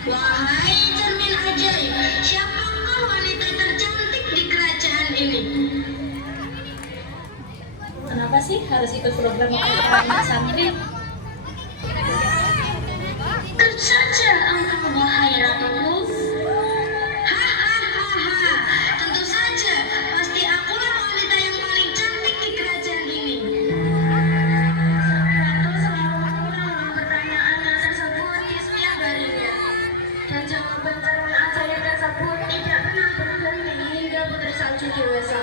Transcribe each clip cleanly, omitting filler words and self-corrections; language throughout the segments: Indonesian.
Wahai cermin ajaib, siapakah wanita tercantik di kerajaan ini? Kenapa sih harus ikut program anak santri? Tentu saja engkau, wahai ratuku. Hahaha, tentu saja, pasti akulah wanita yang paling cantik di kerajaan ini. Ratu selalu mengulang pertanyaannya tersebut di setiap harinya. Dan jawaban cermin ajaib tersebut tidak pernah berhenti hingga putri salju dewasa.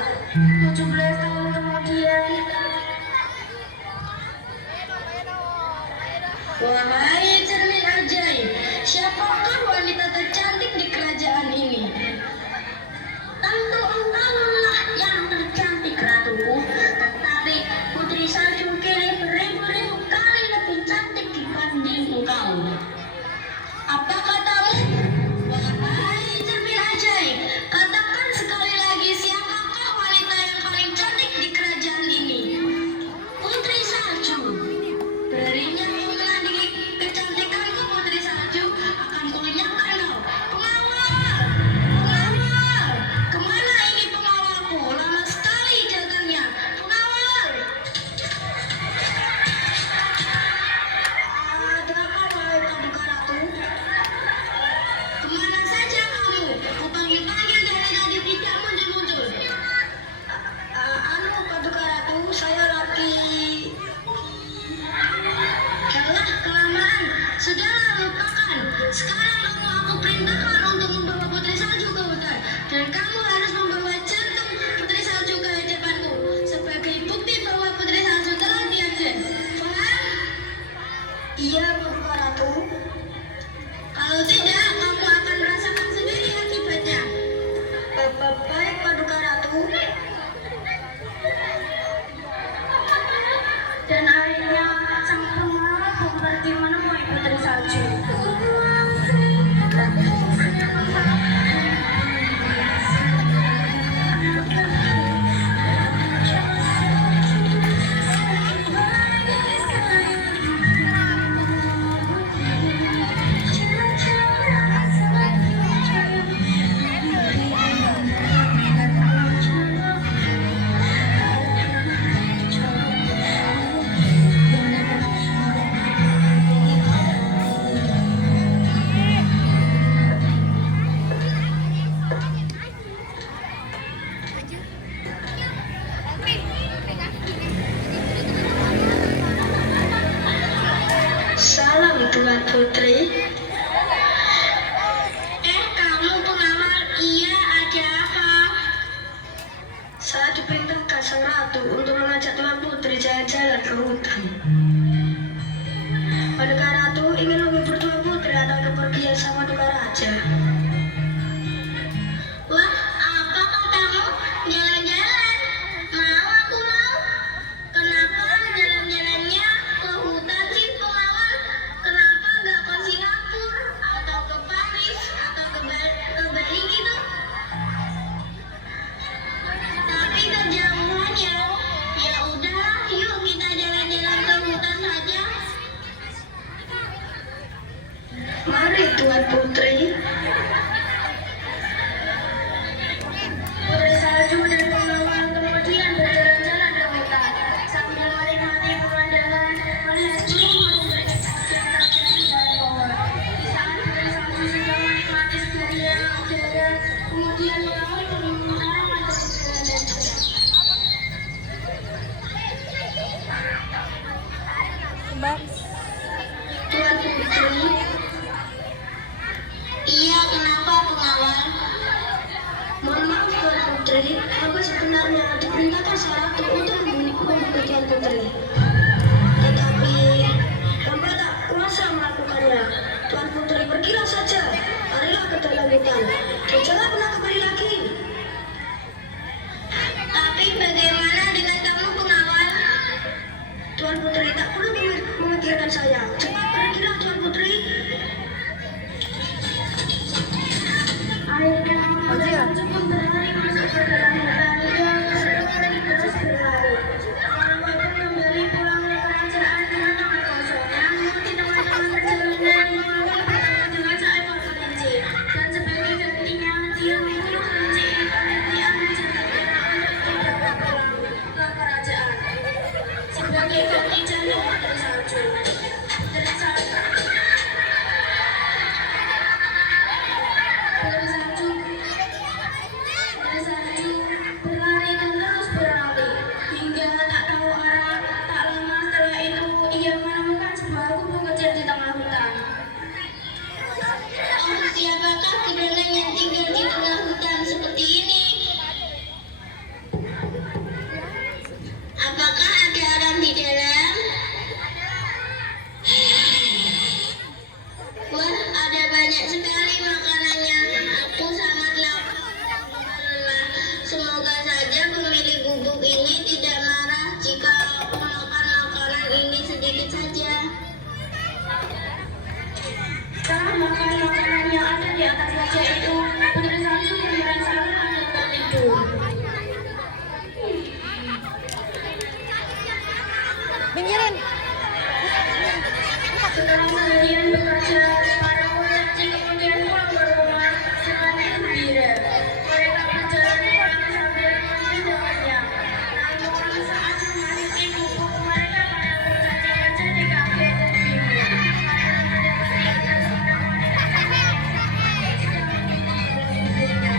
17 tahun kemudian, wahai cermin ajaib, siapakah wanita tercantik di kerajaan ini? Tentu engkaulah yang tercantik, ratuku. Tetapi putri salju kini beribu-ribu kali lebih cantik dibanding engkau. Apa katamu? Wahai cermin ajaib, katakan sekali lagi, siapakah wanita yang paling cantik di kerajaan ini? Putri salju. Berinya menandingi kecantikanku, putri salju, akan kulenyapkan kau. Pengawal! Pengawal! Kemana ini pengawalku? Lama sekali datangnya. Pengawal! Ada apa, wahai paduka ratu? Kemana saja kamu? Kupanggil-panggil dari tadi tidak muncul-muncul. Anu, paduka ratu, saya lagi... Kalah kelamaan, sudahlah lupakan. Sekarang aku perintahkan untuk membawa putri salju ke hutan, dan kamu harus membawa jantung putri salju ke hadapanku sebagai bukti bahwa putri salju telah tiada. Paham? Iya, paduka ratu. Kalau tidak, kamu akan merasakan sendiri akibatnya. Baik, paduka ratu. Dan akhirnya sang pengawal pergi menemui putri salju. Salam, Tuan Putri. Kamu pengawal? Iya, ada apa? Saya diperintahkan sang ratu untuk mengajak Tuan Putri jalan-jalan ke hutan. Paduka ratu ingin menghibur Tuan Putri atau kepergian sama duka raja. Wah, apa katamu? Jalan-jalan? Mau, aku mau. Kenapa jalan-jalannya ke hutan sih, pengawal? Kenapa nggak ke Singapura atau ke Paris atau ke Bali gitu? Tapi kejauhannya. Ya udah, yuk kita jalan-jalan ke hutan saja. Mari, Tuan Putri. Putri salju dan pengawal kemudian berjalan-jalan ke hutan sambil menikmati pemandangan, melihat burung-burung yang terjadi dari bawah. Di saat putri salju sedang menikmati sekalian udara, kemudian pengawal mengarahkan ke jalan. Tuan Putri. Iya, kenapa, pengawal? Mohon maaf, Tuan Putri, aku sebenarnya diperintahkan sang ratu untuk membunuh Tuan Putri. Tetapi hamba tak kuasa melakukannya. Tuan Putri, pergilah saja. Larilah ke dalam hutan. Dan jangan pernah kembali lagi. Tapi bagaimana dengan kamu, pengawal? Tuan Putri tak perlu memikirkan saya. Cepat pergilah, Tuan Putri. Akhirnya, cukup berlari masuk ke dalam hutan yang berlari terus berlari. Pengawal pun kembali pulang ke kerajaan dengan tangan kosong. Namun di tengah-tengah perjalanan, pengawal bertemu dengan seekor atas meja itu putri salju yang merasakan hanya tertidur. Pinggirin. Setelah kemudian bekerja, para kurcaci kemudian pulang ke rumah dengan gembira. Mereka berjalan pulang sambil menunggu dengannya. Namun saat memasuki gubuk mereka, para kurcaci menjadi kaget dan bingung karena mendapati atas seorang wanita cantik yang sedang menunggunya.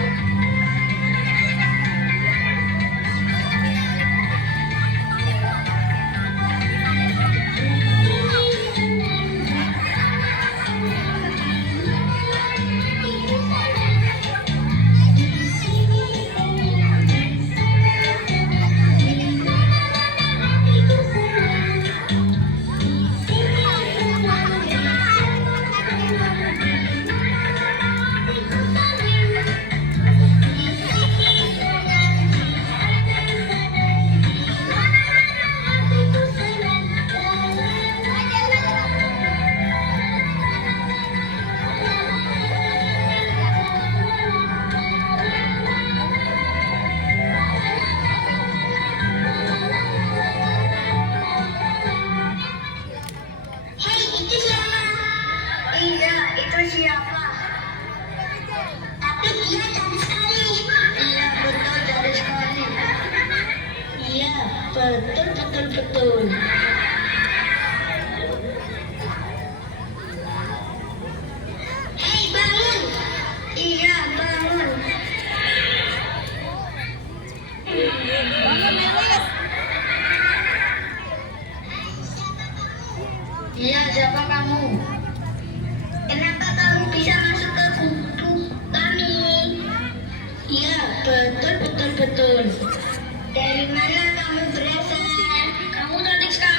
Hei, itu siapa? Iya, itu siapa? Tapi dia cantik sekali. Iya, betul cantik sekali. Iya, betul. Hei, bangun. Iya, bangun. Bangun, Melis. Iya, siapa kamu? Kenapa kamu bisa masuk ke gubuk kami? Iya, betul. Dari mana kamu berasal? Kamu cantik sekali.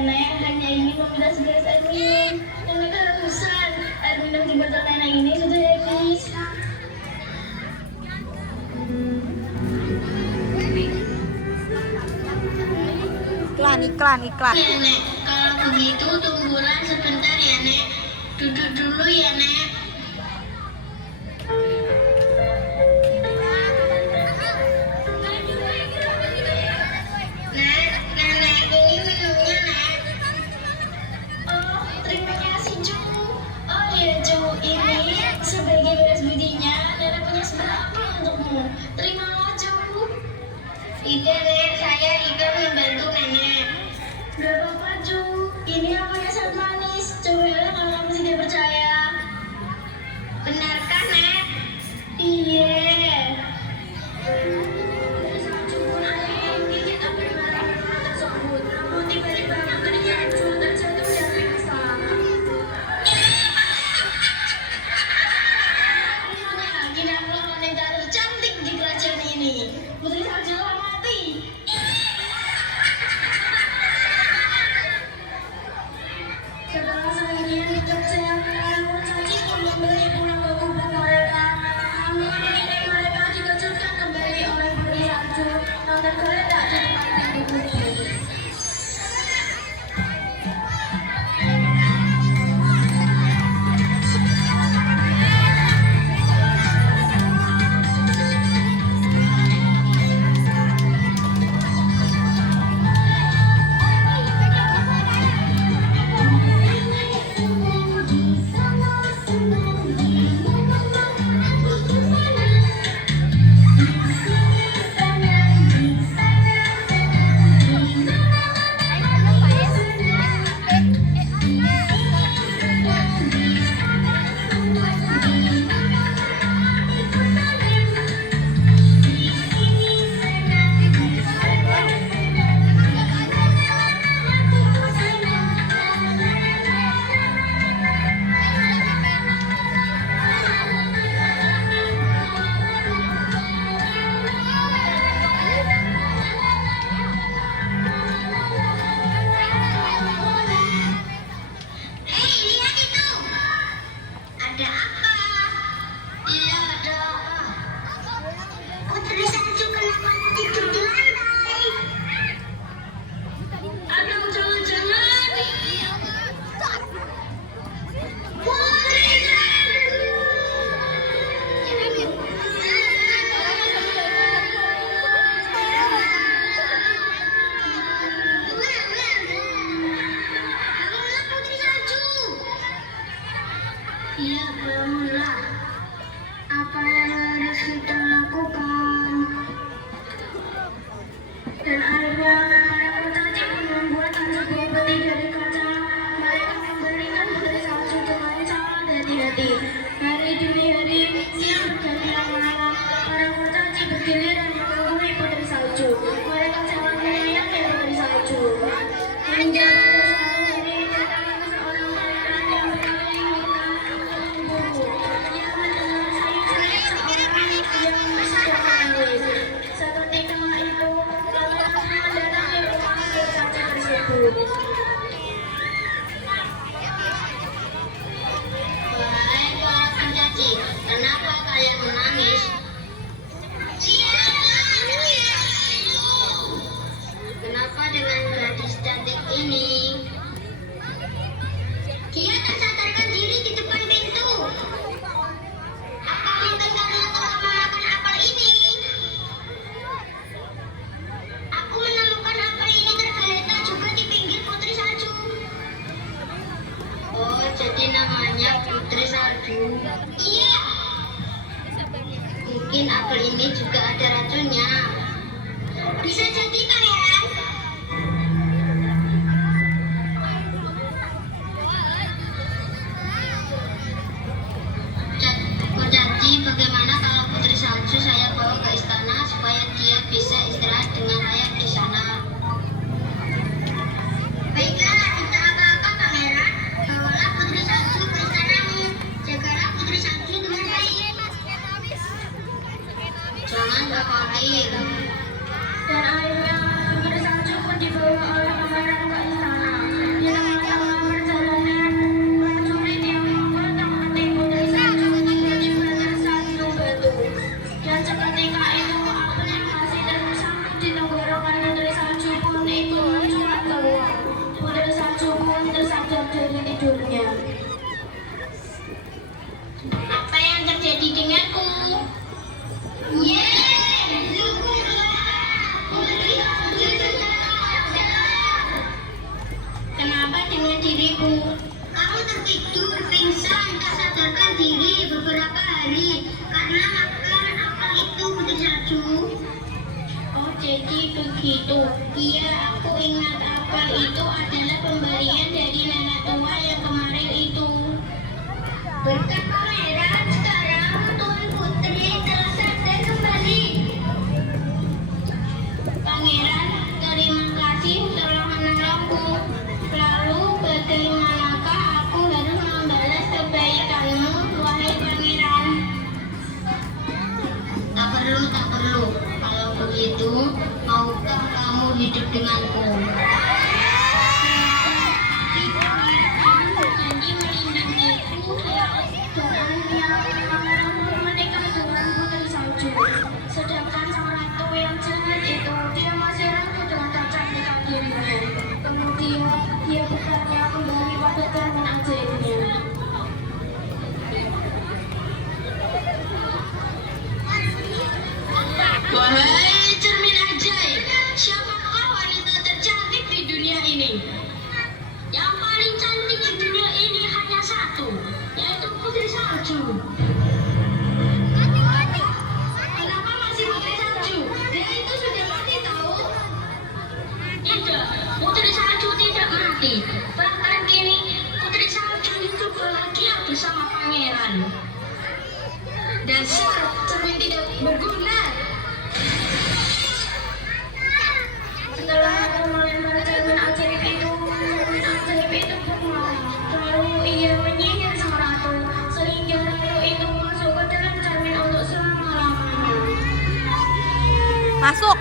nenek hanya ingin meminta segelas air minum. Nenek kehausan. Air minum di botol nenek ini sudah habis. Iklan. Ya, Nek. Kalau begitu tunggulah sebentar ya, Nek. Duduk dulu ya, Nek. Nek, Nenek ini minumnya, Nek. Oh, terima kasih, Cu. Oh ya, Cu. Ini sebagai balas budinya, Nenek punya seberapa untukmu. Terimalah, Cu. Iya, Nek. Saya ikut membantu Nenek. Gak apa-apa, Cu. Ini namanya sangat manis. Cobalah kalau kamu tidak percaya. Benarkah, Nek? Iya. Namun tiba-tiba terjadi dan jatuh dari kesalahan. Kini aku wanita tercantik di kerajaan ini. Putri salju telah mati. Setelah seharian hidup saya mengalami cacing pun membeli pulang bau mereka. Namun kini mereka dikejutkan kembali oleh putri salju yang tergeletak di depan pintu bumi. Iya, bangunlah. Apa yang harus kita lakukan? Dan akhirnya para petani pun membuat sebuah peti dari kaca. Mereka memberikan putri salju dengan sangat hati-hati. Hari demi hari, siang berganti malam. Para petani bergiliran mengagumi putri salju. Mereka sangat menyayangi putri salju. Hingga pada suatu hari, datang seorang pangeran yang berkeliling bumi. Ia mendengar sayup-sayup seorang yang sedang menangis. Seketika itu, pangeran mendatangi rumah putri salju tersebut. Wahai para pencaci, kenapa kalian menangis? Kenapa dengan gadis cantik ini? Dia tersadarkan diri di depan pintu. Apa mungkin karena telah memakan apel ini? Aku menemukan apel ini tergeletak juga di pinggir putri salju. Oh, jadi namanya putri salju. Iya. Mungkin apel ini juga ada racunnya. Bisa jadi, pangeran. Kurcaci, bagaimana kalau putri salju saya bawa ke istana supaya dia bisa istirahat dengan layak di sana? Baiklah, tidak apa-apa, pangeran. Bawalah putri salju ke istanamu. Jagalah putri salju dengan baik. Jangan khawatir. Dan akhirnya hari tidurnya. Apa yang terjadi denganku? Kenapa dengan diriku? Kamu tertidur, pingsan, tak sadarkan diri beberapa hari karena makan apel itu putri salju. Oh, jadi begitu. Iya, aku ingat apel itu adalah pemberian dari nenek tua yang kemarin itu. Berkat pangeran, sekarang Tuan Putri telah sadar kembali. Pangeran, terima kasih telah menolongku. Lalu bagaimanakah aku harus membalas kebaikanmu, wahai pangeran? Tak perlu, tak perlu. Kalau begitu, maukah kamu hidup denganku? Janji melindungiku dan akhirnya pangeran pun menikah dengan putri salju. Sedangkan sang ratu yang jahat itu, dia masih ragu dengan kecantikan dirinya. Kemudian dia bertanya kembali pada cermin ajaibnya. Wahai cermin ajaib, siapakah wanita tercantik di dunia ini? Yang paling cantik di dunia ini hanya satu, yaitu putri salju. Kenapa masih putri salju? Dia itu sudah mati tahu? Tidak, putri salju tidak mati. Bahkan kini putri salju hidup bahagia bersama pangeran. Dasar cermin tidak berguna. Setelah aku melempar cermin ajaib itu bermalam. Lalu ia menyihir sang ratu sehingga ratu itu masuk ke dalam cermin untuk selama-lamanya. Masuk.